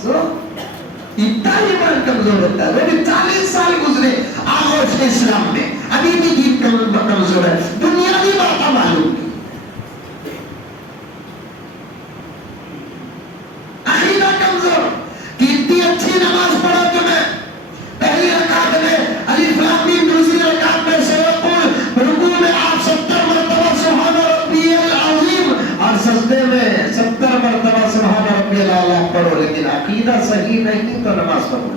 اتنا ایمان کمزور ہوتا ہے. وہ بھی 40 سال گزرے آغوش اسلام میں, ابھی بھی دین کمزور ہے, دنیاوی باتیں معلوم نہیں, عقیدہ کمزور. کہ اتنی اچھی نماز پڑھا تمہیں, پہلی رکعت میں الف لام میم, دوسری رکعت میں سورۃ قل, رکوع میں آپ 70 مرتبہ سبحان ربی العظیم, اور سجدے میں 70 مرتبہ سبحان ربی الاعلیٰ پڑھو, لیکن عقیدہ صحیح نہیں تو نماز پڑھو.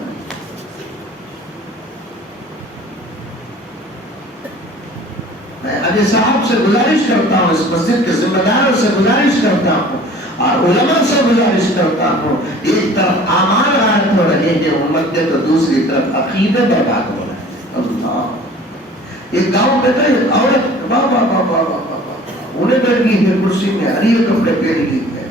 میں ابھی صاحب سے گزارش کرتا ہوں, اس مسجد کے ذمہ داروں سے گزارش کرتا ہوں اور علماء سے گزارش کرتا ہوں, ایک طرف اعمال غائب ہو رہے ہیں امت کے, تو دوسری طرف عقیدے برباد ہو رہے ہیں. اللہ, ایک گاؤں میں تھا ایک عورت, بابا بابا بابا, انہیں بیٹھ گئی ہے کرسی میں, ہریے کپڑے پہن لی ہے,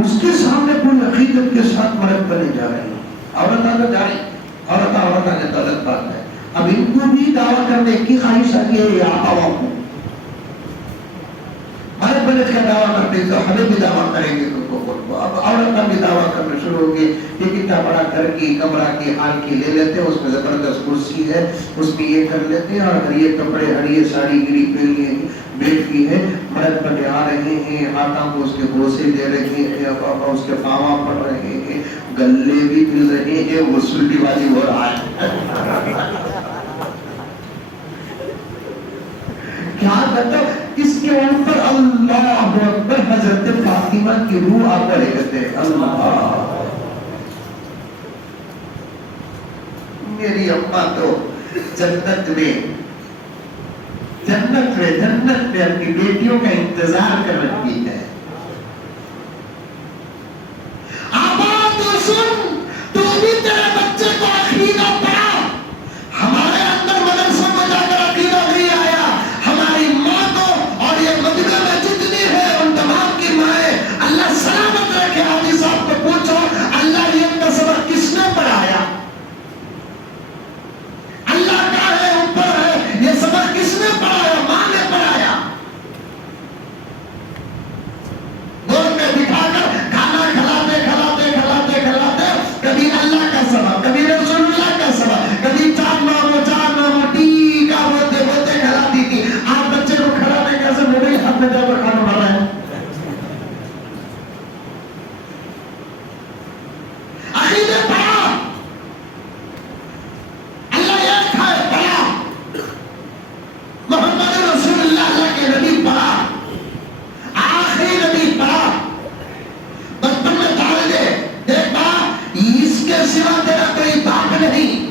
اس کے سامنے کوئی عقیدت کے ساتھ مرد بنے جا رہے ہیں. عورت آگے جا رہی, عورت آگے تو الگ بات ہے. اب ان کو بھی دعویٰ کرنے کی خواہش آتی ہے, یا آقا کو مرد بنے کا دعویٰ کرتے ہیں تو ہمیں بھی دعویٰ کریں گے. اب عورت بھی دعویٰ کرنا شروع ہو گئی, یہ کتنا بڑا گھر کی کمرہ کی حال کی لے لیتے ہیں, اس میں زبردست کرسی ہے, اس میں یہ کر لیتے ہیں, اور ہریے کپڑے ہریے ساڑی گری پہن لیے بیٹھی ہے, مرد بنے آ رہے ہیں, ہاتھوں کو اس کے بوسے دے رہے ہیں, اس کے پاواں پڑ رہے ہیں, گلے بھی مل رہے ہیں, غسل والی ہو رہا ہے. کیا مطلب اس کے اوپر اللہ اکبر, حضرت فاطمہ کی روح آپ پڑے کہتے ہیں. اللہ, میری اماں تو جنت میں اپنی بیٹیوں کا انتظار کر رہی ہے. آبا تو سن, تو بھی تیرے بچے کو عقیدہ پڑھا, ہمارے اندر مدرسہ میں جا کر عقیدہ نہیں آیا. ہماری ماں کو اور یہ مدینہ میں جتنی ہے ان تمام کی مائیں اللہ سلامت رکھے, حاجی صاحب کو پوچھو اللہ یہ کا سبق کس نے پڑھایا, اللہ کا ہے اوپر ہے, یہ سبق کس نے پڑھایا, ماں نے پڑھایا. گود میں بٹھا کر کھانا کھلاتے کھلاتے کھلاتے کھلاتے, کبھی اللہ کا سبق, کبھی رسول اللہ کا سبق, کبھی چار نامو ٹیکا بولتے بولتے کھلاتی تھی. آپ بچے کو کھلانے کیسے, موبائل ہاتھ میں جا کر کھانا بڑھ رہا ہے. عقیدے پڑھا, اللہ ایک ہے پڑھا, محمد رسول اللہ اللہ کے نبی پڑھا, آخری نبی پڑھا. بچپن میں دعوے دے, دیکھ با اس کے سوا تیرا کوئی باپ نہیں,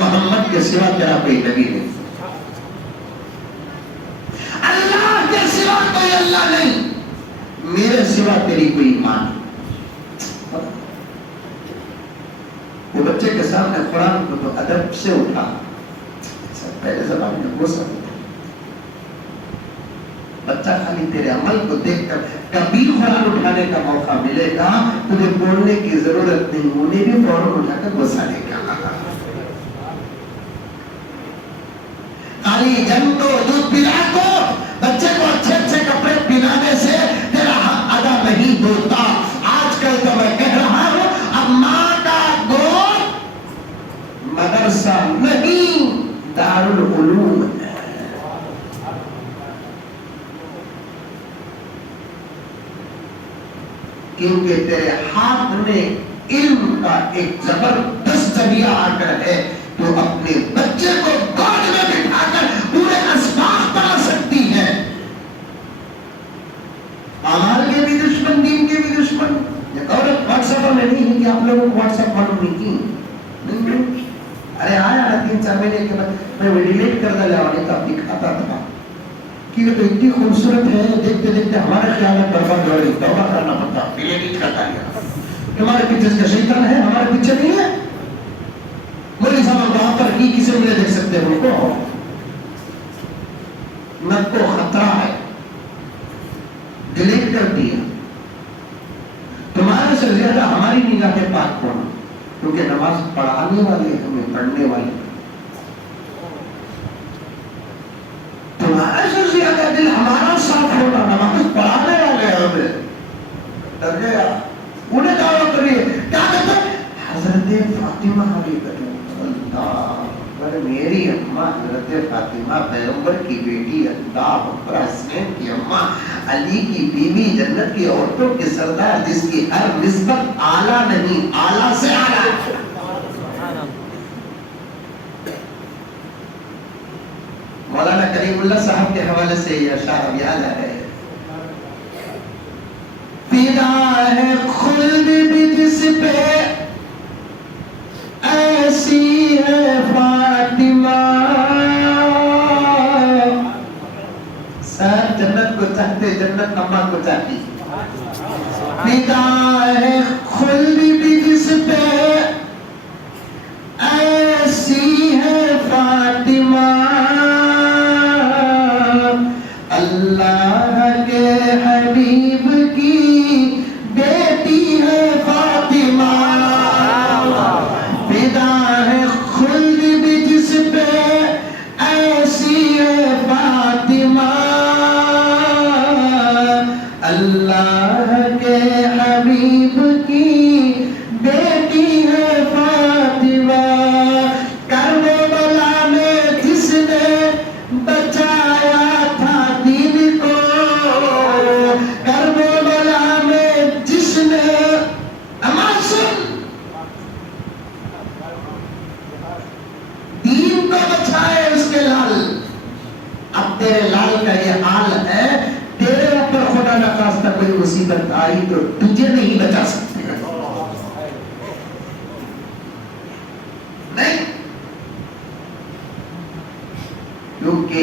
محمد کے سوا تیرا کوئی نبی نہیں, اللہ کے سوا کوئی اللہ نہیں, میرے سوا تیری کوئی ماں نہیں. وہ بچے کے سامنے قرآن کو تو ادب سے اٹھا, پہلے زمانے میں وہ سب بچہ خالی تیرے عمل کو دیکھ کر کبھی قرآن اٹھانے کا موقع ملے گا, تجھے بولنے کی ضرورت نہیں, انہیں بھی فوراً اٹھا کر گھسانے کا. خالی جنگ کو دودھ پلا کو, بچے کو اچھے اچھے کپڑے پہنانے سے تیرا حق ادا نہیں ہوتا. آج کل تو میں کہہ رہا ہوں, اب ماں کا گود مدرسہ نہیں دارالعلوم ہے. کیونکہ تیرے ہاتھ میں علم کا ایک زبردست ذریعہ آ کر ہے, تو اپنے بچے کو گود میں بٹھا کر پورے اسباق بنا سکتی ہے. اعمال کے بھی دشمن, دین کے بھی دشمن. یہ عورت واٹس ایپ میں نہیں ہے کہ آپ لوگوں کو واٹس ایپ معلوم نہیں کی, ارے آیا 3-4 مہینے کے بعد میں وہ ڈیلیٹ کر دیا, نہیں تو آپ دکھاتا تھا کیونکہ تو اتنی خوبصورت ہے, دیکھتے دیکھتے ہمارے خیالات برباد ہو رہی, توبہ کرنا پڑتا, ڈیلیٹ کرتا ہے. تمہارے پیچھے کا شیطان ہے, ہمارے پیچھے نہیں ہے. مولوی صاحب وہاں پر کی کسے ملے دیکھ سکتے ہیں, ان کو نت کو خطرہ ہے, ڈیلیٹ کر دیا. تمہارے سے زیادہ ہماری نگاہیں پاک ہونا, کیونکہ نماز پڑھانے والے ہمیں پڑھنے والے, تمہارے سے زیادہ دل ہمارا صاف ہونا, نماز پڑھانے والے ہمیں. ڈر گیا انہیں دعوت کریے کیا کہتے ہیں حضرت فاطمہ اللہ پر میری اماں حضرت فاطمہ پیغمبر کی بیٹی اللہ اکبر حسین کی اماں علی کی بیوی جنت کی عورتوں کے سردار جس کی ہر نسبت اعلیٰ نہیں اعلیٰ سے اعلیٰ مولانا کریم اللہ صاحب کے حوالے سے یہ اشعار یاد آ رہے ہیں فدا ہے خلد بھی جس پہ ایسی ہے فاطمہ سر جنت کو چاہتے جنت اماں کو چاہتی فدا ہے خلد بھی جس پہ ایسی ہے فاطمہ اللہ کے حبیب کی بیٹی ہے فاطمہ فدا ہے خلد بھی جس پہ ایسی ہے فاطمہ اللہ کے حبیب کی بیٹی ہے فاطمہ کربلا میں جس نے بچایا تھا دین کو کربلا میں جس نے امان سن دین کو بچائے اس کے لال اب تیرے لال کا یہ حال ہے تیرے اوپر خدا نخواستہ کوئی مصیبت آئی تو تجھے نہیں بچا سکتے نہیں کیونکہ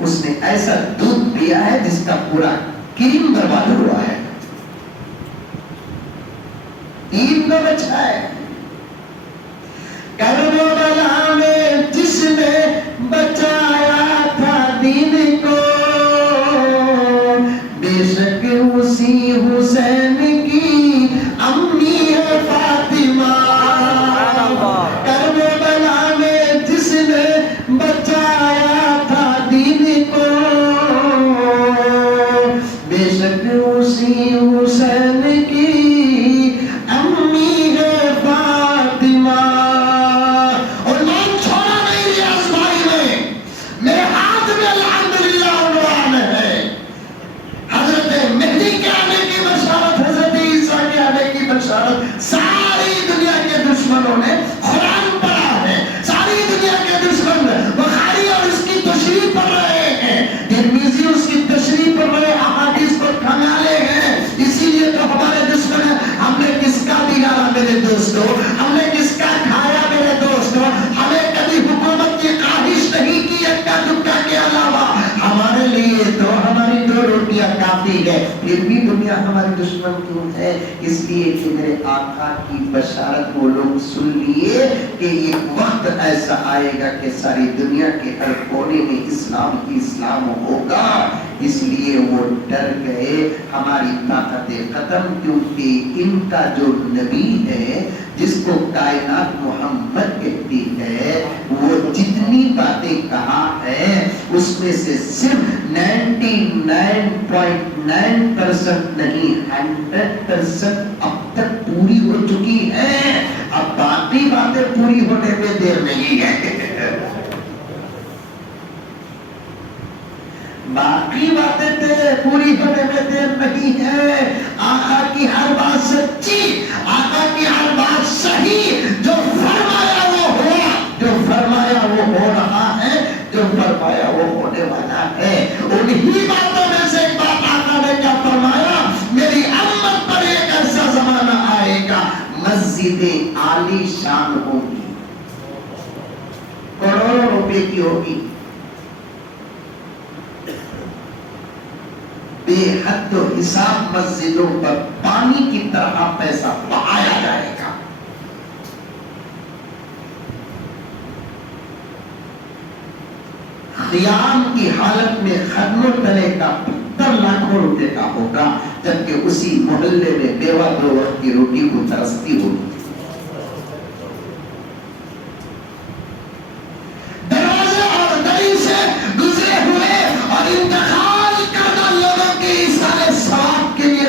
اس نے ایسا دودھ پیا ہے جس کا پورا کریم برباد ہوا ہے دین کو بچائے کربلا میں جس نے بچایا تھا دین کو بے شک اسی حسین کی امی ہے فاطمہ کربلا میں جس نے بچایا تھا دین کو بے شک اسی حسین کی امی ہے فاطمہ اور میں چھوڑا نہیں ریاض بھائی نے میرے ہاتھ میں الحمدللہ عنوان ہے حضرت مہدی کے آنے کی بشارت حضرت عیسیٰ کے آنے کی بشارت ساری دنیا کے دشمنوں نے قرآن پڑھا ہے ساری دنیا کے دشمن بخاری اور اس کی تشریح پڑھ رہے ہیں ترمذی اس کی تشریح پڑھ رہے احادیث کو کھنگالے ہیں اسی لیے تو ہمارے دشمن ہیں ہم نے کس کا بگاڑا میرے دوستو ہم نے کس کا کھایا میرے دوستو ہمیں کبھی حکومت کی خواہش نہیں کی اکا دکا کے علاوہ ہمارے لیے تو ہماری دو روٹیاں کافی ہے پھر بھی دنیا ہماری دشمن کیوں ہے اس لیے کہ میرے آقا کی بشارت وہ لوگ سن لیے کہ ایک وقت ایسا آئے گا کہ ساری دنیا کے ہر کونے میں اسلام ہی اسلام ہوگا اس لیے وہ ڈر گئے ہماری طاقتیں ختم کیونکہ ان کا جو نبی ہے جس کو کائنات محمد کہتی ہے وہ جتنی باتیں کہا ہے اس میں سے صرف 99.9% نہیں 100% اب تک پوری ہو چکی ہے اب باقی باتیں پوری ہونے میں دیر نہیں ہے باقی باتیں پوری ہونے میں دیر نہیں ہے آقا کی ہر بات سچی آقا کی ہر بات صحیح جو فرمایا وہ ہوا جو فرمایا وہ ہو رہا ہے جو فرمایا وہ ہونے والا ہے انہی باتوں میں سے ایک بات آقا نے کیا فرمایا میری امت پر ایک ایسا زمانہ آئے گا مسجدیں عالی شان ہوگی کروڑوں روپے کی ہوگی بے حد و حساب مسجدوں پر پانی کی طرح پیسہ بہایا جائے گا قیام کی حالت میں خدموں تلے کا 70 لاکھوں روپے کا ہوگا جبکہ اسی محلے میں بیوہ 2 وقت کی روٹی کو ترستی ہوگی دروازے اور دری سے گزرے ہوئے اور انتخاب کردہ لوگوں کے سارے ثواب کے لیے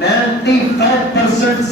95%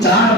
4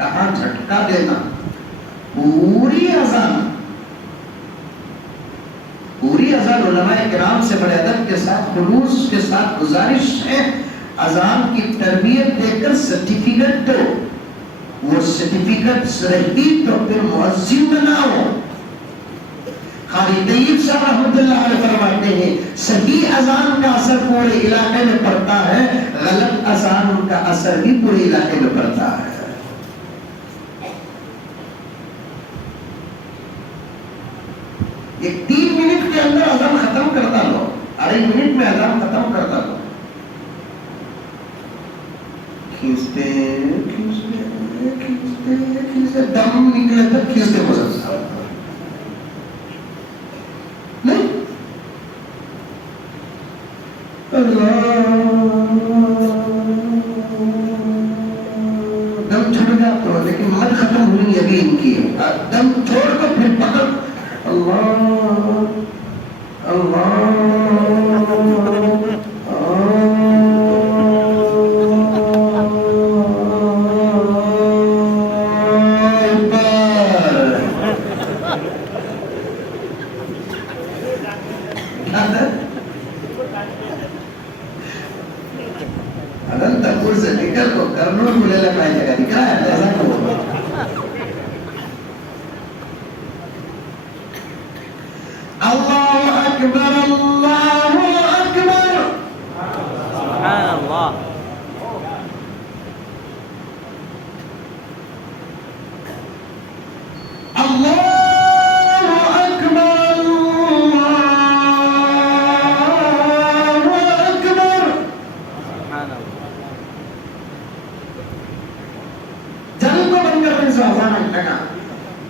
کہاں جھٹکا دینا. پوری اذان علماء کرام سے بڑے ادب کے ساتھ خلوص کے ساتھ گزارش ہے اذان کی تربیت دے کر سرٹیفکیٹ دو. وہ سرٹیفکیٹ رہی تو پھر مؤذن بناؤ. قاری طیب صاحب رحمۃ اللہ علیہ فرماتے ہیں صحیح اذان کا اثر پورے علاقے میں پڑتا ہے, غلط اذان کا اثر بھی پورے علاقے میں پڑتا ہے. ایک 3 منٹ کے اندر اذان ختم کرتا لو, 2.5 منٹ میں اذان ختم کرتا لو. کھینچتے دم نکلے تک کھینچتے مسلسل نہیں. دم چھوڑ گیا تو, لیکن مت ختم ہوئی ابھی ان کی. دم چھوڑ کر پھر پکڑ اللہ اللہ سے نکل کو کرنول کو لے لگا جگہ دکھا ہے ایسا کو. اللہ اکبر اللہ اکبر سبحان اللہ. اللہ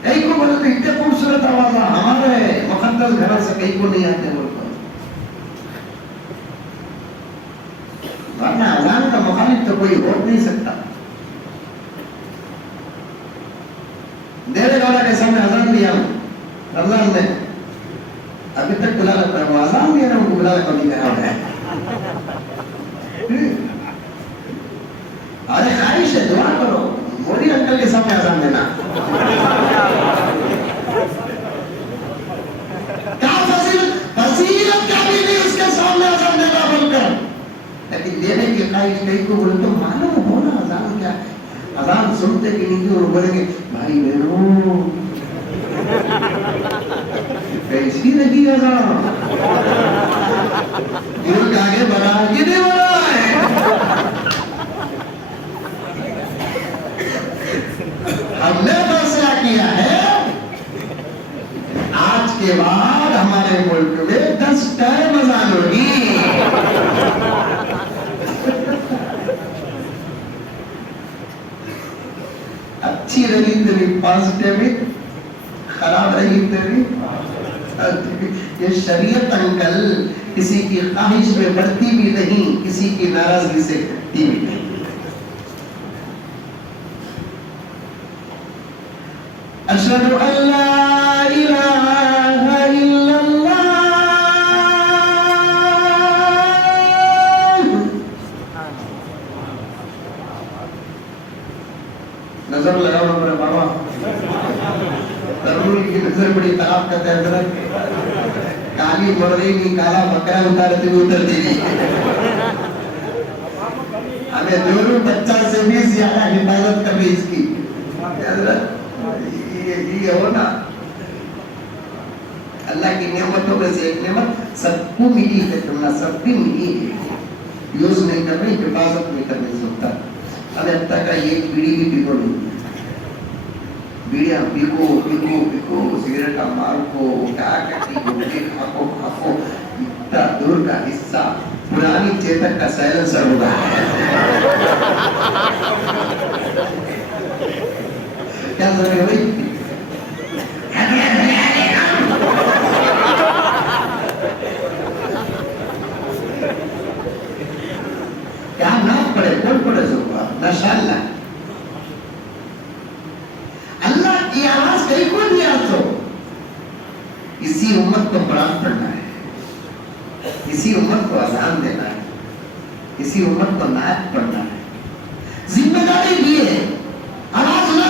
کئی کو بولتے اتنے خوبصورت آواز ہمارے مقدس گھر سے کئی کو نہیں آتے بولتے. ورنہ اذان کا مخالف تو کوئی ہو نہیں سکتا. دیرے والا کے سامنے اذان دیا ہوں رمضان میں, ابھی تک بلا لگتا ہے وہ اذان دیا رہا ہوں بلا لگتا نہیں کہا ہے. ارے خواہش ہے دعا کرو مودی انکل کے سامنے اذان دینا. فضیلت کیا بھی نہیں اس کے سامنے اذان دینا بول کر, لیکن دینے کی خواہش کئی کو بولے تو معلوم ہونا اذان کیا ہے. اذان سنتے کہ نہیں اور بولیں گے بھائی بہنوں کیسی لگی اذان, ملک آگے بڑھا کہ نہیں بڑھا ہے. ہم نے فیصلہ کیا ہے آج کے بعد ہمارے ملک میں 10 ٹائم اذان ہوگی. اچھی رہی تیری پازیٹیو, خراب رہی تیری. یہ شریعت انکل کسی کی خواہش میں بڑھتی بھی نہیں, کسی کی ناراضگی سے گھٹتی بھی نہیں. اشہد ان لا الہ الا اللہ. نظر لگاؤ میرے بابا, ترنول کی نظر بڑی خراب کرتا ہے. کالی مرغی نہیں کالا بکرا اتارتے ہوئے اتر دی گئی. ہمیں دونوں بچہ سے بھی زیادہ حفاظت کرنی اس کی. یہ ہو نا اللہ کی نعمتوں میں سے ایک نعمت سب کو ملی ہے, تمہیں سب بھی ملی ہے. یوز نہیں کرنی, حفاظت نہیں کرنی سکتا. ابھی اب تک یہ بیڑی بھی پیکو نہیں, بیڑیاں پیکو پیکو پیکو, سگریٹا مارکو, کیا کہتی گھوٹے کھاکو کھاکو. اتنا دور کا حصہ پرانی چیتک کا سائلنسر ہوگا ہے. کیا ضرور ہوئی کیا نام پڑے کون پڑے سکتا ماشاءاللہ. اللہ کی آواز کئی کو دیا تو اسی امت کو قرآن پڑھنا ہے, اسی امت کو اذان دینا ہے, اسی امت کو نعت پڑھنا ہے. ذمہ داری دی ہے, آواز نہ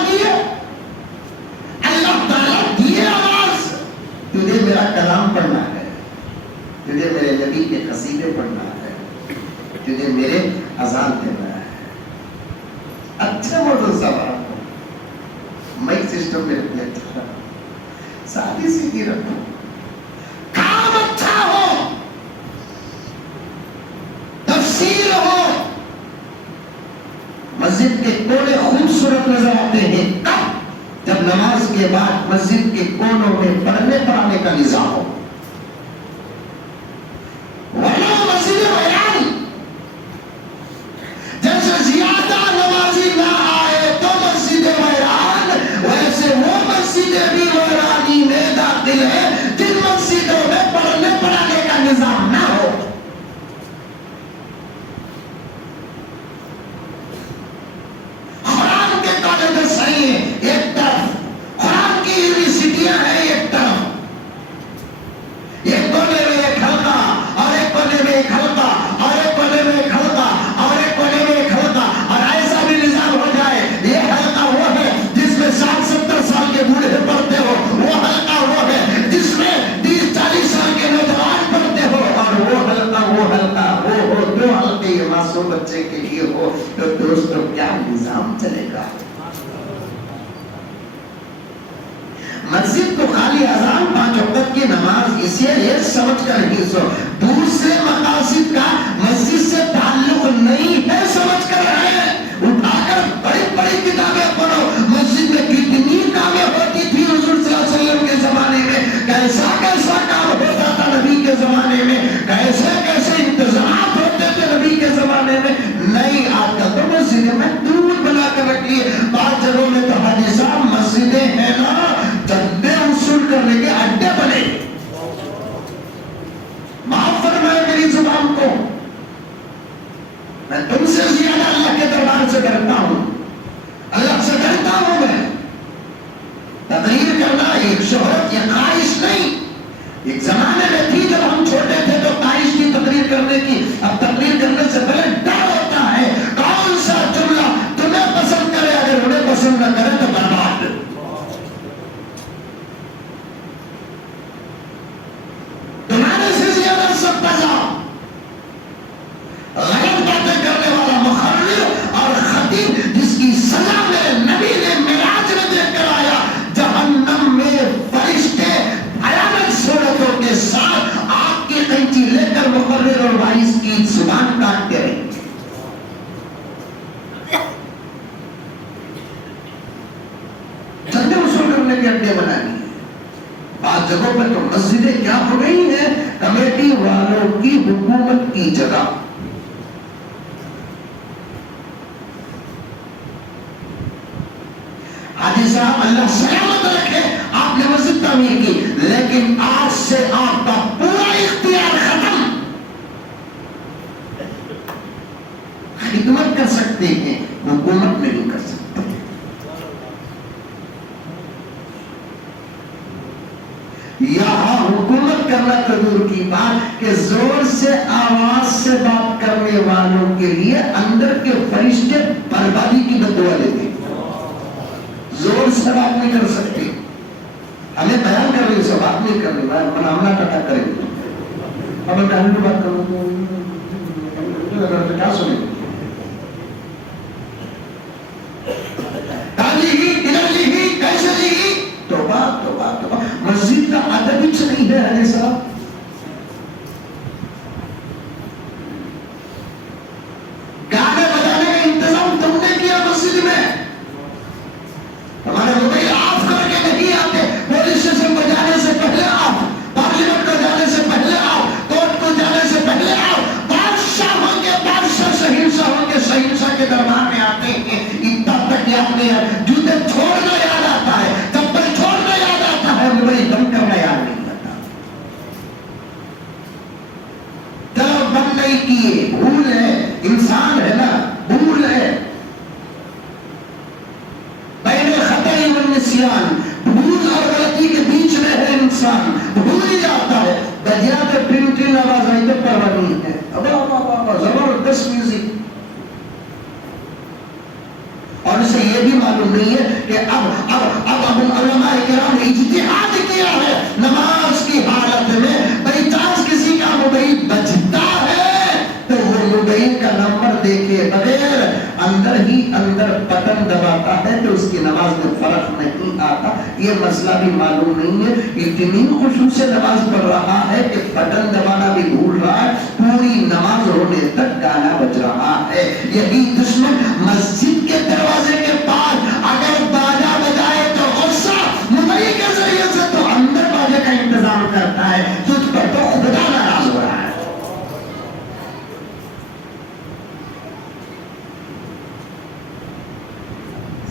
تجھے میرے اذان دینا ہے. اچھا موضوع سوال مائک سسٹم میں رکھ لیتا سادی سیدھی رکھو. کام اچھا ہو, تفسیر ہو, مسجد کے کونے خوبصورت نظر آتے ہیں کب؟ جب نماز کے بعد مسجد کے کونوں میں پڑھنے پڑھانے کا نظام ہو. ورنہ مسجد ویران, جیسے زیادہ نمازی نہ آئے تو مسجد ویران, ویسے وہ مسجدیں بھی ویرانی میں داخل ہے جن مسجدوں میں پڑھنے پڑھانے کا نظام نہ ہو. قرآن کے کالج صحیح ہیں ایک طرف, قرآن کی یونیورسٹیاں ہیں ایک طرف, ایک کونے میں ایک حلقہ اور ایک کونے میں ایک حلقہ اور ایک کونے میں ایک حلقہ اور ایک کونے میں ایک حلقہ, اور ایسا بھی نظام ہو جائے یہ حلقہ وہ ہے جس میں 60-70 سال کے بوڑھے پڑھتے ہو, وہ حلقہ وہ ہے جس میں 30-40 سال کے نوجوان پڑھتے ہو, اور وہ حلقہ وہ ہو دو حلقے یہ معصوم بچے کے لیے ہو, تو دوستوں کیا نظام چلے گا؟ مسجد کو خالی اذان 5 وقت کی نماز اسے یہ سمجھ کر نہیں سو, دوسرے مقاصد کا مسجد سے تعلق نہیں ہے سمجھ کر رہے. اٹھا کر بڑی بڑی کتابیں پڑھو, مسجد میں کتنی کامیں ہوتی تھی حضور صلی اللہ علیہ وسلم کے زمانے میں, کیسا کیسا کام ہوتا تھا نبی کے زمانے میں, کیسے کیسے انتظامات ہوتے تھے نبی کے زمانے میں. نہیں, آج کل تو مسجدیں میں دور بنا کر رکھ لیے. بعض جگہوں میں تو حاجی صاحب مسجدیں ہیں نا چندے وصول کرنے کے اڈے بنے. معاف فرمائے میری زبان کو, میں تم سے زیادہ اللہ کے دربار سے ڈرتا ہوں, اللہ سے ڈرتا ہوں. میں تقریر کرنا ایک شہرت یا خواہش نہیں. ایک زمانے میں تھی جب ہم چھوٹے تھے تو خواہش کی تقریر کرنے کی, اب تقریر کرنے سے پہلے ڈر ہوتا ہے کون سا جملہ تمہیں پسند کرے, اگر انہیں پسند نہ کرے تو برباد. تمہارے سے زیادہ سب بجا غلط باتیں کرنے والا مخرر اور خطیب جس کی سزا میرے نبی نے معراج میں دیکھ کر آیا, جہنم میں فرشتے بھیانک صورتوں کے ساتھ آگ کی قینچی لے کر مقرر اور وائس کی زبان کاٹتے رہے. چندے وصول کرنے کے اڈے بنا لیے. بعض جگہوں پر تو مسجدیں کیا ہو گئی ہیں کمیٹی والوں کی حکومت کی جگہ. حاجی صاحب اللہ سلامت رکھے, آپ نے مسجد تعمیر کی, لیکن آج سے آپ کا پورا اختیار ختم. خدمت کر سکتے ہیں, حکومت نہیں کر سکتے. یہاں حکومت کرنا تو دور کی بات کہ زور سے آواز سے بات کرنے والوں کے لیے اندر کے فرشتے بربادی کی بددعا دیتے. زور سے بات نہیں کر سکتے, ہمیں بیان کر رہی, سے بات نہیں کر رہی, منامنا ٹٹا کریں گے. اب میں ڈالنے بات کروں تو کیا سنیں گے؟ ڈالی ہی ادھر لی ہی کیسے لی ہی, توبہ توبہ توبہ. مسجد کا ادب ہی نہیں ہے حاجی صاحب. گانے بجانے کا انتظام تم نے کیا مسجد میں, ہمارے موبائل آف کر کے نہیں آتے. پولیس اسٹیشن کو جانے سے پہلے آؤ, پارلیمنٹ کو جانے سے پہلے آؤ, کورٹ کو جانے سے پہلے آؤ. بادشاہ ہوں گے, بادشاہ شہنشاہ ہوں گے, شہنشاہ کے دربار میں آتے ہیں. اتنا تک یاد نہیں ہے, جوتے چھوڑنا یاد آتا ہے, چپل چھوڑنا یاد آتا ہے, موبائل بند کرنا یاد نہیں آتا. چلو بند نہیں کیے, بھول ہے, انسان ہے نا, بھول ہے. بھول اور غلطی کے بیچ میں ہے انسان, بھول ہی جاتا ہے. بجیا پہ ٹرین آواز آئی تو پرواہ نہیں ہے. زبردست میوزک. اور اسے یہ بھی معلوم نہیں ہے کہ اب علماء کرام نے اجتہاد کیا ہے نماز کی حالت میں, بھائی چانس کسی کا موبائل بجتا ہے تو وہ موبائل کا نماز میں فرق نہیں آتا، یہ مسئلہ بھی معلوم نہیں ہے. اتنی خشوع سے نماز پڑھ رہا ہے کہ بٹن دبانا بھی بھول رہا ہے، پوری نماز ہونے تک گانا بج رہا ہے. یہی دشمن مسجد کے دروازے کے پاس اگر باجا بجائے تو غصہ موبائل کے ذریعے سے تو اندر باجے کا انتظام کرتا ہے، تجھ پر تو خدا ناراض ہو رہا ہے.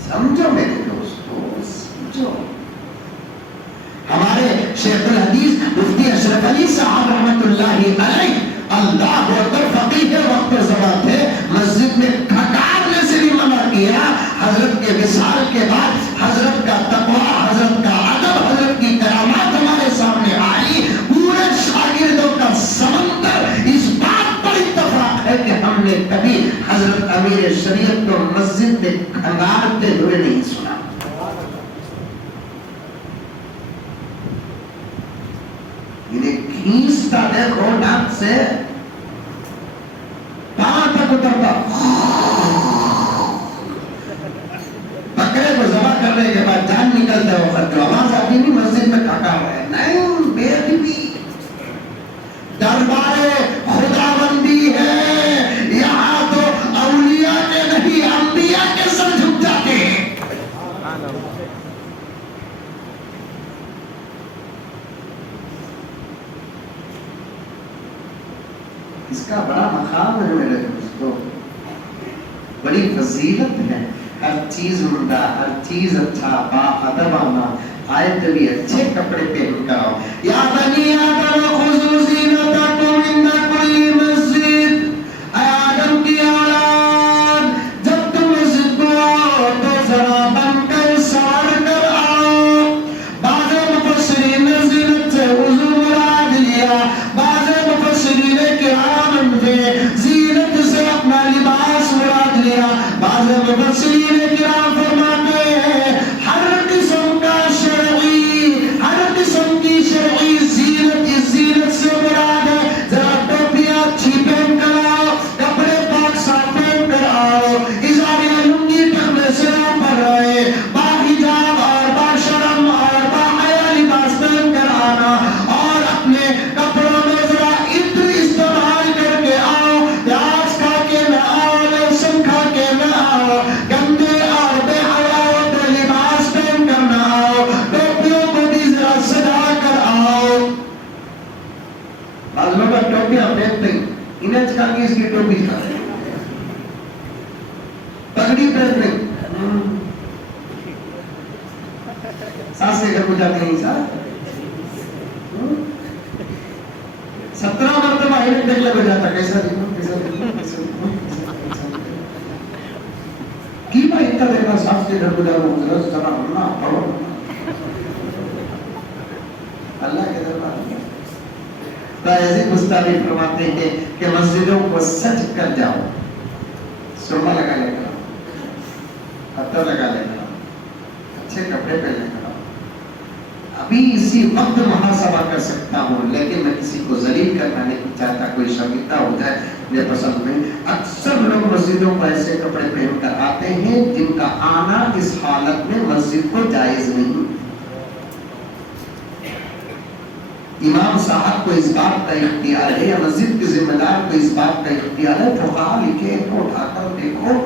سمجھو میرے دوستو، سمجھو. ہمارے شیخ الحدیث مفتی اشرف علی صاحب رحمت اللہ علیہ اللہ اکبر فقیہ وقت زمان تھے، مسجد میں کھٹارنے سے بھی منع کیا. حضرت کے وصال کے بعد حضرت کا تقویٰ، حضرت کا ادب، حضرت کی کرامات ہمارے سامنے آئی. پورے شاگردوں کا سمندر اس بات پر اتفاق ہے کہ ہم نے کبھی حضرت امیر شریعت کو مسجد میں کھنگارتے ہوئے نہیں سنا. انہیں کھینچتا دیکھو ناک سے پاؤں تک اترتا. بکرے کو ذبح کرنے کے بعد جان نکلتا ہے وقت جو آواز آتی نہیں مسجد میں کھٹا ہوا ہے. نہیں، بے ادبی. دربار خداوندی ہے یہاں تو اولیاء کے نہیں انبیاء کے سر جھک جاتے ہیں. اس کا بڑا مقام ہے میرے دوستو، بڑی فضیلت ہے. ہر چیز عمدہ، ہر چیز اچھا، با ادب آنا، آئے تبھی اچھے کپڑے پہن کر آؤ. یا بنی آدم خذوا زینتکم عند کل مسجد. اے آدم کی اولاد، جب تم مسجد کو آؤ تو ذرا بن کر سوار کر آؤ. بعض مفسرین نے زینت سے وضو مراد لیا، بعض مفسرین کرام نے زینت سے اپنا لباس مراد لیا. بعض مفسرین کرام فرماتے ہیں ہر قسم کا شرعی، ہر قسم کی شرعی زینت اس زینت سے مراد ہے. ذرا ٹوپیاں اچھی پہن کر آؤ، کپڑے پاک صاف پہن کر آؤ، ازاری لنگی ٹکنے سے اوپر رہے، باحجاب اور باشرم اور باحیا لباس پہن کر آنا، اور اپنے کپڑوں میں ذرا عطر استعمال کر کے آؤ. پیاز کھا کے نہ آؤ، لہسن کھا کے نہ آؤ، گندے اور بے حیاؤں کے لباس پہن کر نہ آؤ، ٹوپیوں کو بھی ذرا سجا کر آؤ. بعض لوگ ٹوپیاں پہنتے ہیں، انہیں چکا کے اس کی ٹوپی کھاتے ہیں، پگڑی پہنتے ہیں. ساس کے گھر کو جاتے ہیں ساتھ 17 مرتبہ انہیں دیکھ لگ جاتا کیسا دیکھو کیسا دیکھو کیسا دیکھو کی بھائی اتنا دیکھنا. ساس کے گھر کو جاؤ ذرا ہونا پڑھو اللہ کے دربار میں. ایسی گستاخی فرماتے ہیں کہ مسجدوں کو سج کر جاؤ، سرما لگا لے کر عطر لگا لے کر اچھے کپڑے پہنے کر. ابھی اسی وقت محاسبہ کر سکتا ہوں لیکن میں کسی کو ذلیل کرنا نہیں چاہتا، کوئی شرمندہ ہو جائے مجھے پسند نہیں. اکثر لوگ مسجدوں کو ایسے کپڑے پہن کر آتے ہیں جن کا آنا اس حالت میں مسجد کو جائز نہیں. امام صاحب کو اس بات کا اختیار ہے یا مسجد کے ذمہ دار کو اس بات کا اختیار ہے. فقہا لکھے تو اٹھا کر دیکھو.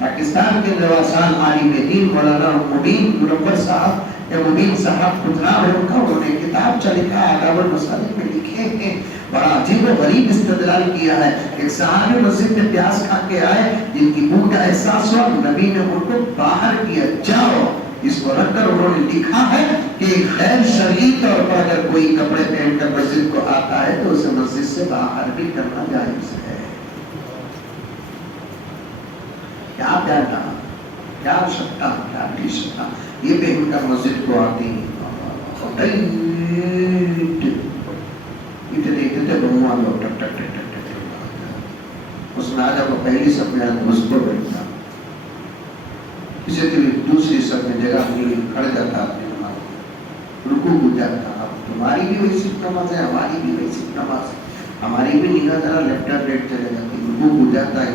پاکستان کے نواسان عالم دین مولانا مبین منور صاحب یا مبین صاحب خود نام ہے ان کا، انہوں نے کتاب چ لکھا ہے آداب المساجد میں لکھے ہیں. بڑا عجیب و غریب استدلال کیا ہے. ایک صحابی مسجد میں پیاز کھا کے آئے، جن کی بھوک کا احساس ہوا، نبی نے ان کو باہر کیا. جاؤ. اس کو رکھ کر انہوں نے لکھا ہے کہ غیر شرعی طور پر اگر کوئی کپڑے پہن کر مسجد کو آتا ہے تو اسے مسجد سے باہر بھی کرنا جائز ہے. کیا پہننا، کیا شکتا، کیا ٹی شکتا یہ پہن کر مسجد کو آتی ہیں. اس میں آجا کو پہلی سب میں اس کو بیٹھتا، کسی کے دوسری سب میں جگہ ملی کھڑ جاتا، اپنی نماز رکوع کو جاتا. اب تمہاری بھی وہی صرف نماز ہے، ہماری بھی وہی صرف نماز ہے. ہماری بھی نگاہ ذرا لیفٹ اینڈ رائٹ چلے جاتی، رکوع کو جاتا ہے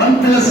1+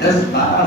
10-12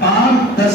5-10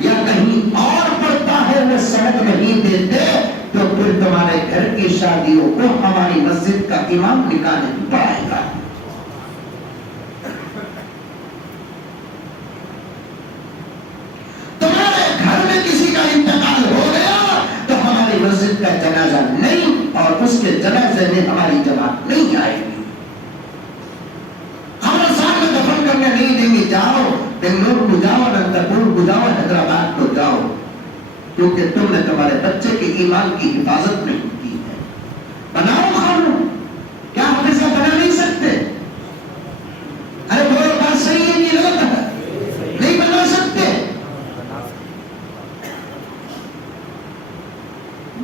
یا کہیں اور پڑھتا ہے وہ سڑک نہیں دیتے تو پھر تمہارے گھر کی شادیوں کو ہماری مسجد کا امام نکاح نہیں پڑھائے گا. تمہارے گھر میں کسی کا انتقال ہو گیا تو ہماری مسجد کا جنازہ نہیں اور اس کے جنازے میں ہماری جماعت نہیں آئے گی. ہمارے سامنے دفن کرنے نہیں دیں گے. جاؤ بنگلور کو جاؤ، اننتپور کو جاؤ، حیدرآباد کو جاؤ، کیونکہ تم نے تمہارے بچے کے ایمان کی حفاظت نہیں کی ہے. بناؤ قانون. کیا حافظہ بنا نہیں سکتے؟ ارے بولو بات صحیح ہے کہ غلط ہے؟ نہیں بنا سکتے.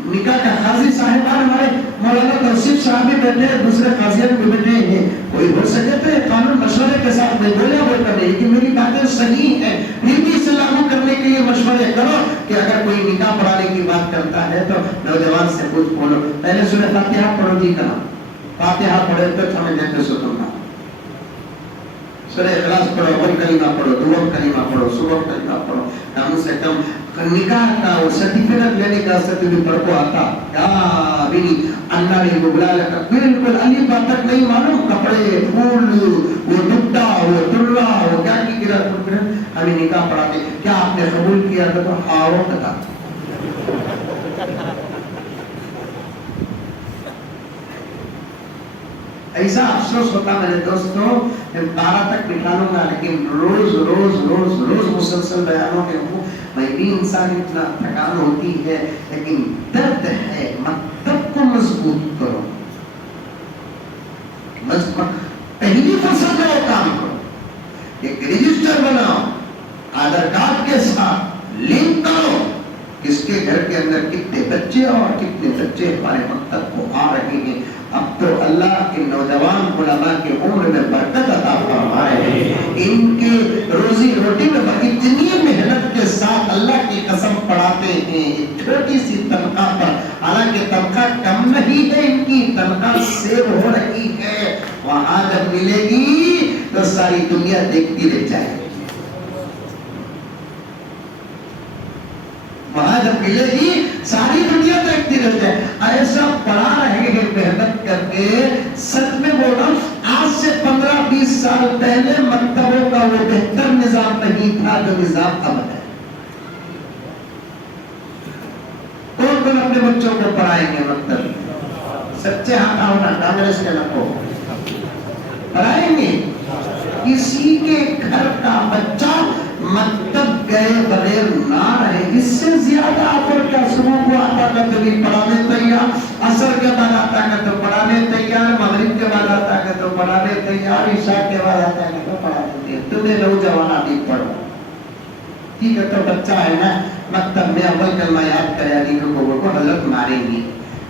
نکاح کا قاضی صاحبان ہمارے مولانا توصیف صاحب بھی بیٹھے ہیں، دوسرے قاضیان بھی بیٹھے ہیں. کوئی ہو سکے تو یہ قانون مشورے کے ساتھ میں بولے وہ کرے کہ میری باتیں صحیح ہیں، پھر بھی اسے لاگو کرنے کے لیے مشورے کرو. کہ اگر کوئی نکاح پڑھانے کی بات کرتا ہے تو نوجوان سے کچھ بولو، پہلے سورہ فاتحہ پڑھو جی کہا. فاتحہ پڑھے تو ہمیں دیتے سو تم نہ سورہ اخلاص پڑھو، اول کلمہ پڑھو، دوم کلمہ پڑھو، سورہ کلمہ پڑھو. کم سے کم نکاح کا وہ سرٹیفکیٹ لینے کا سرٹیفکیٹ پڑھ کو آتا کیا بھی نہیں. اللہ نے وہ بلا لگا بالکل علی بات تک نہیں معلوم. کپڑے، پھول، وہ ڈبا، وہ تلا، وہ کیا کی گرا ہمیں نکاح پڑھاتے. کیا آپ نے قبول کیا تھا تو آؤ تھا. ایسا افسوس ہوتا میرے دوستوں، میں 12 تک بٹھا لوں گا لیکن روز روز روز روز مسلسل بیانوں میں ہوں. میں بھی انسان اتنا تھکان ہوتی ہے لیکن درد ہے. مکتب کو مضبوط کرو، پہلی فرصت میں وہ کام کرو. ایک رجسٹر بناؤ، آدھار کارڈ کے ساتھ لنک کرو کس کے گھر کے اندر کتنے بچے اور کتنے بچے ہمارے مکتب کو آ رہے ہیں. اب تو اللہ کے نوجوان علماء کی عمر میں برکت عطا فرمائے. ان کے روزی روٹی میں اتنی محنت کے ساتھ اللہ کی قسم پڑھاتے ہیں ایک چھوٹی سی تنخواہ پر. حالانکہ تنخواہ کم نہیں ہے، ان کی تنخواہ سیو ہو رہی ہے. وہاں جب ملے گی تو ساری دنیا دیکھتی رہ جائے گی. وہاں جب ملے گی ساری دنیا دیکھتی رہ جائے. ایسا پڑھا رہے ہیں محنت کر کے. سچ میں بول رہا ہوں، آج سے 15-20 سال پہلے مکتبوں کا وہ بہتر نظام نہیں تھا جو نظام اب ہے. کون کون اپنے بچوں کو پڑھائیں گے مکتب؟ سچے ہاتھ ہونا کانگریس کے لگو پڑھائیں گے. کسی کے گھر کا بچہ مکتب گئے بغیر نہ رہے. اس سے زیادہ آفر کیا؟ صبح کو آتا ہے تو بھی پڑھانے تیار، عصر کے بعد آتا ہے تو پڑھانے تیار، مغرب کے بعد آتا ہے تو پڑھانے تیار، عشاء کے بعد آتا ہے تو پڑھانے تیار. تمہیں نوجوان آدمی پڑھو. ٹھیک ہے تو بچہ ہے نا مکتب میں اول کلمہ یاد کرے علی کو حضرت ماریں گی،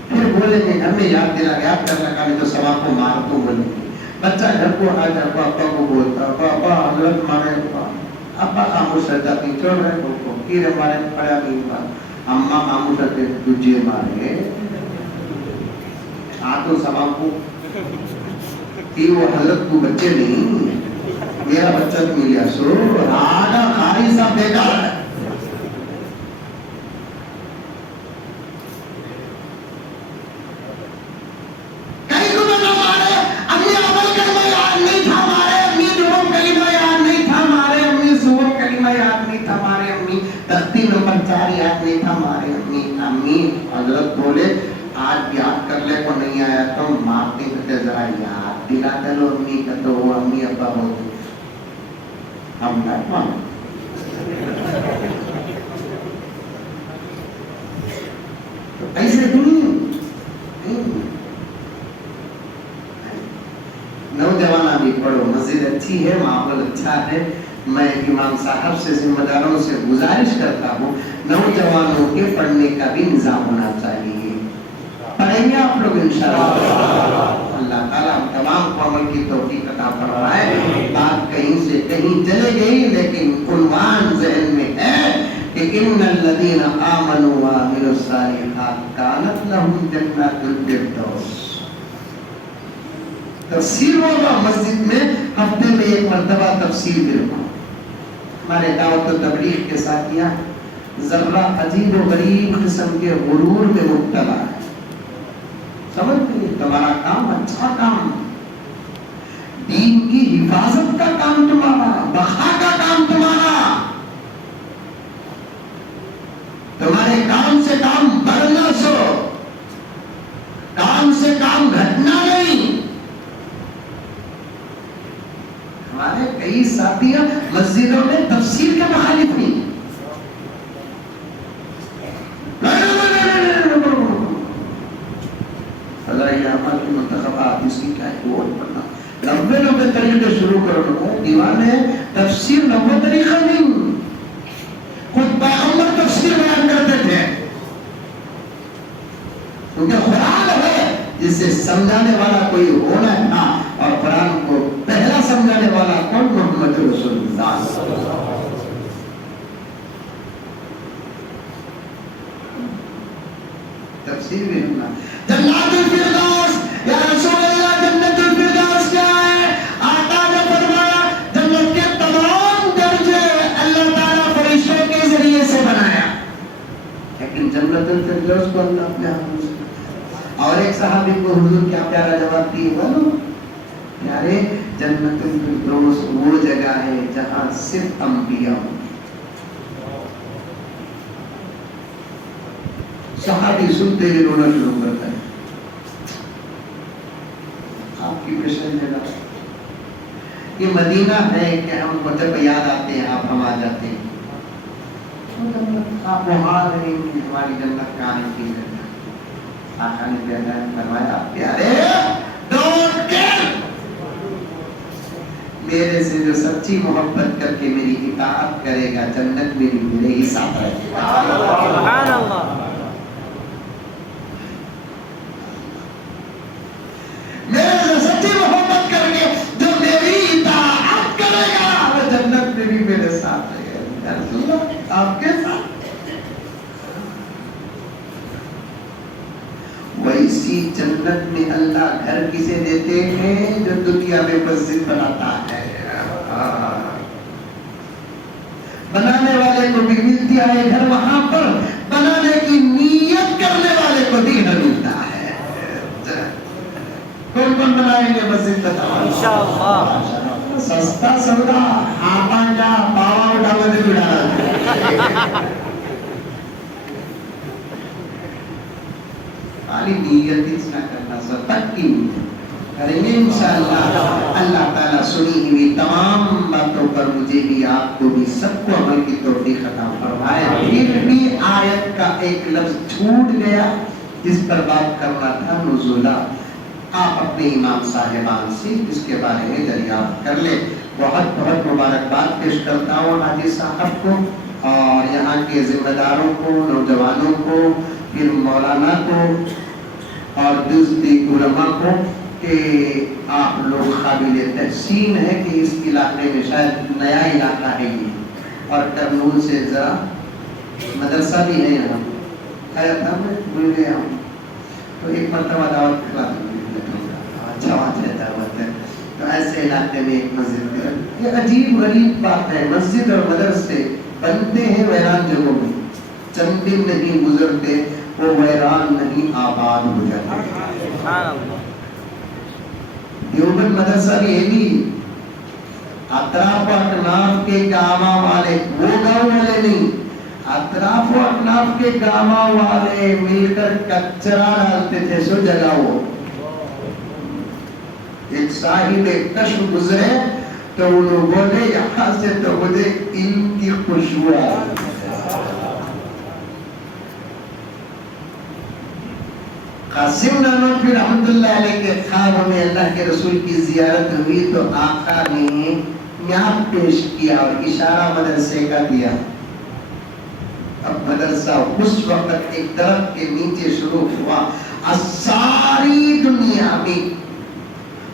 پھر بولیں گے گھر میں یاد کر لگا تو سوا کو مار تو بولیں گے. بچہ گھر کو آ جا پاپا کو بولتا پاپا حضرت مارے. ابا خاموش رہ جاتی چھوڑ رہے کو کیرے مارے پڑا نہیں بات. اماں خاموش رہتے تجھے مارے آتو سبا کو کہ وہ حضرت کو بچے نہیں میرا بچہ تو ملیا سو آگا خاری سا بیکار ہے. حضرت بولے آج یاد کر لے کو نہیں آیا تو معاف نہیں کرتے، ذرا یاد دلاتے لو امی کا. تو وہ امی ابا بولتے ہم ایسے نوجوان بھی پڑھو. مسجد اچھی ہے، ماحول اچھا ہے. میں امام صاحب سے ذمہ داروں سے گزارش کرتا ہوں نوجوانوں کے پڑھنے کا بھی نظام ہونا چاہیے. پڑھیں گے آپ لوگ انشاءاللہ. اللہ تعالیٰ ہم تمام کو عمل کی توفیق عطا فرمائے. بات کہیں سے کہیں چلے گئی لیکن عنوان ذہن میں ہے کہ ان الذین آمنوا وعملوا الصالحات کانت لهم جنات الفردوس. تفسیر ہوگا مسجد میں ہفتے میں ایک مرتبہ تفسیر بھی رکھو. ہمارے دعوت و تبلیغ کے ساتھ کیا ذرہ عجیب و غریب قسم کے غرور میں مبتلا ہے. سمجھ گئے؟ تمہارا کام اچھا کام، دین کی حفاظت کا کام تمہارا، بقا کا کام تمہارا. تمہارے کام سے کام بڑھنا، سو کام سے کام گھٹنا نہیں. ہمارے کئی ساتھیاں مسجدوں میں تفسیر کے مخالف نہیں. منتخبات اس کی کیا ہے، ووٹ پڑھنا 90 طریقے شروع کرو. دیوانے تفسیر 90 طریقہ نہیں. خود پیغمبر تفسیر بیان کرتے تھے، کیونکہ قرآن ہے جسے سمجھانے والا کوئی ہونا تھا، اور قرآن کو پہلا سمجھانے والا کون؟ محمد رسول اللہ. تفسیر بھی ہونا. جنات الفردوس، یا رسول اللہ جنت الفردوس کیا ہے؟ آقا نے فرمایا جنت کے تمام درجے اللہ تعالیٰ فرشتوں کے ذریعے سے بنایا، لیکن جنت الفردوس کو اللہ اپنے ہاتھوں سے. اور ایک صحابی کو حضور کیا پیارا جواب دیے، بولو پیارے، جنت الفردوس وہ جگہ ہے جہاں صرف انبیاء ہوں. صحابی سنتے ہی رونا شروع کرتا ہے. آپ کی پیشن جگہ یہ مدینہ ہے کہ ہم کو جب یاد آتے ہیں آپ ہم آ جاتے ہیں. آپ وہاں رہیں گے، ہماری جنت کا آنے کی جگہ. آقا نے پیارا فرمایا پیارے ڈونٹ کیئر، میرے سے جو سچی محبت کر کے میری اطاعت کرے گا جنت میری میرے ہی ساتھ رہے گا. سبحان اللہ. میرے سے سچی محبت کر کے جو میری اطاعت کرے گا وہ جنت میں بھی میرے ساتھ رہے گا. یا رسول اللہ آپ کے ساتھ. ویسی جنت میں اللہ گھر کسے دیتے ہیں؟ جو دنیا میں مسجد بناتا ہے. بنانے والے کو بھی ملتی ہے گھر، وہاں پر بنانے کی نیت کرنے والے کو بھی گھر ملتا ہے. کون کون بنائیں گے مسجد؟ بتاؤ انشاءاللہ. سستا سودا آپا جا باوا اٹھاوا دے بڑھا خالی نیت اس نہ کرنا، سب تک کی کریں گے انشاءاللہ. اللہ تعالیٰ سنی ہوئی تمام باتوں پر مجھے بھی آپ کو بھی سب کو عمل کی توفیق عطا فرمائے. پھر بھی آیت کا ایک لفظ چھوٹ گیا جس پر بات کرنا تھا، نزولہ. آپ اپنے امام صاحبان سے اس کے بارے میں دریافت کر لیں. بہت بہت مبارکباد پیش کرتا ہوں حاجی صاحب کو اور یہاں کے ذمہ داروں کو، نوجوانوں کو، پھر مولانا کو اور دوسری علماء کو کہ آپ لوگ قابل تحسین ہے کہ اس علاقے میں شاید نیا علاقہ ہے یہ، اور کرنول سے ذرا مدرسہ بھی ہے یہاں. خیر تھا میں بھول گیا ہوں تو ایک مرتبہ دعوت کرا دوں. اچھا بات ہے دعوت ہے. تو ایسے علاقے میں ایک مسجد ہے. یہ عجیب غریب بات ہے، مسجد اور مدرسے بنتے ہیں ویران جگہوں میں، چند دن نہیں گزرتے وہ ویران نہیں آباد ہو جاتے. دیوبند مدرسہ بھی ہے بھی اطراف و اکناف کے گاما والے، وہ گاؤں والے نہیں، اطراف و اکناف کے گاما والے مل کر کچرا ڈالتے تھے. سو جگہ وہ ایک صاحب کشف گزرے تو انہوں بولے یہاں سے تو مجھے علم کی خوشبو آئی. قاسم نانوتوی رحمت اللہ علیہ کے خواب میں اللہ کے رسول کی زیارت ہوئی تو آقا نے یہاں پیش کیا اور اشارہ مدرسے کا دیا. اب مدرسہ اس وقت ایک درخت کے نیچے شروع ہوا. ساری دنیا میں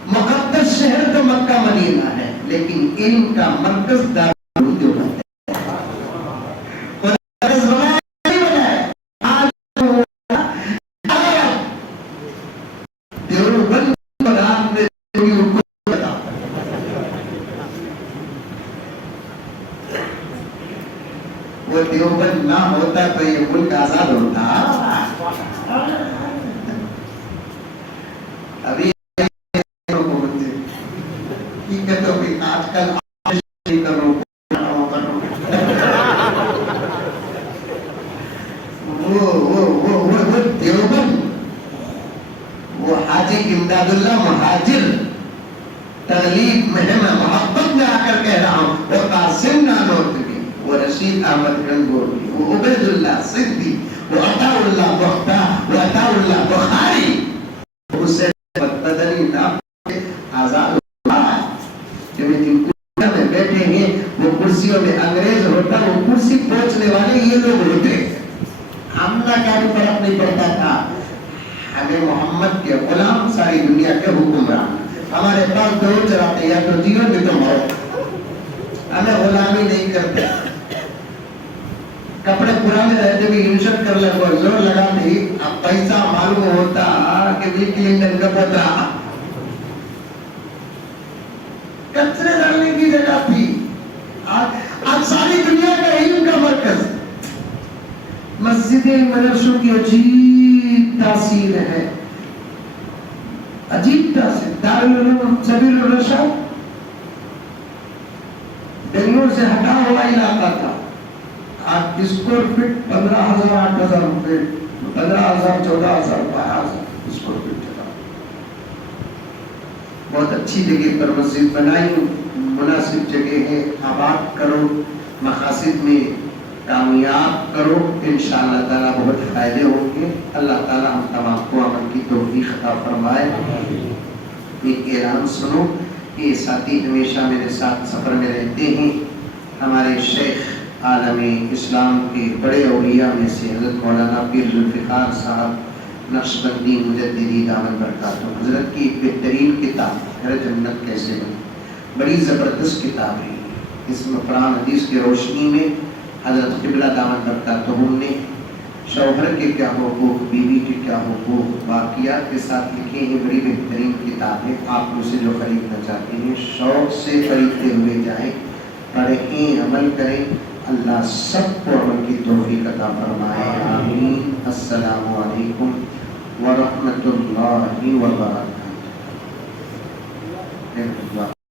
مقدس شہر تو مکہ مدینہ ہے، لیکن علم کا مرکز دارالعلوم دیوبند ہے. وہ دیوبند نہ ہوتا تو یہ ملک آزاد ہوتا. ابھی آج کل دیوبند وہ حاجی امداد اللہ مہاجر تغلیب محبت میں آ کر کہہ رہا ہوں، وہ قاسم نانوتوی، وہ رشید احمد گنگوہی، وہ عبید اللہ صدی، وہ عطا اللہ بختیار، وہ عطا اللہ بخاری، اسے بدنی نام آزاد ہوا جو جن کرسیوں میں بیٹھے ہیں وہ کرسیوں میں انگریز ہوتا، وہ کرسی پہنچنے والے یہ لوگ ہوتے. ہم کا کیا بھی فرق نہیں پڑتا تھا، ہمیں محمد کے غلام ساری دنیا کے حکمران. ہمارے پاس دو چراتے یا تو جیو نہیں تو مرو، ہمیں غلامی نہیں کرتے. کپڑے پرانے رہتے بھی انشٹ کر لگو زور لگا دی، اب پیسہ معلوم ہوتا کہ بل کلنٹن کا پوتا کچرے ڈالنے کی جگہ تھی. آج ساری دنیا کا علم کا مرکز. مسجد مدرسوں کی عجیب تاثیر ہے، عجیب تاثیر. دارالعلوم سبیل الرشاد بنگلور سے ہٹا ہوا علاقہ تھا. آج اسکوائر فٹ 15,000 8,000 روپے، 15,000 14,000 12,000 اسکوائر فٹ چلا. بہت اچھی جگہ پر مسجد بنائی، مناسب جگہ ہے. آباد کرو، مقاصد میں کامیاب کرو، انشاءاللہ تعالیٰ بہت فائدے ہوں گے. اللہ تعالیٰ ہم تمام کو عمل کی توفیق عطا فرمائے. ایک اعلان سنو، یہ ساتھی ہمیشہ میرے ساتھ سفر میں رہتے ہیں. ہمارے شیخ عالم اسلام کے بڑے اولیاء میں سے حضرت مولانا پیر ذوالفقار صاحب نقشبندی مجددی دامت برکاتہ، حضرت کی ایک بہترین کتاب گھر جنت کیسے بنی، بڑی زبردست کتاب ہے. اس میں قرآن حدیث کی روشنی میں حضرت قبلہ دامت برکاتہم نے شوہر کے کیا حقوق، بیوی کے کیا حقوق، واقعات کے ساتھ لکھے ہیں. بڑی بہترین کتاب ہے. آپ اسے جو خریدنا چاہتے ہیں شوق سے خریدتے ہوئے جائیں، پڑھیں، عمل کریں. اللہ سب کو عمل کی توفیق عطا فرمائے. آمین. السلام علیکم ورحمۃ اللہ وبرکاتہ.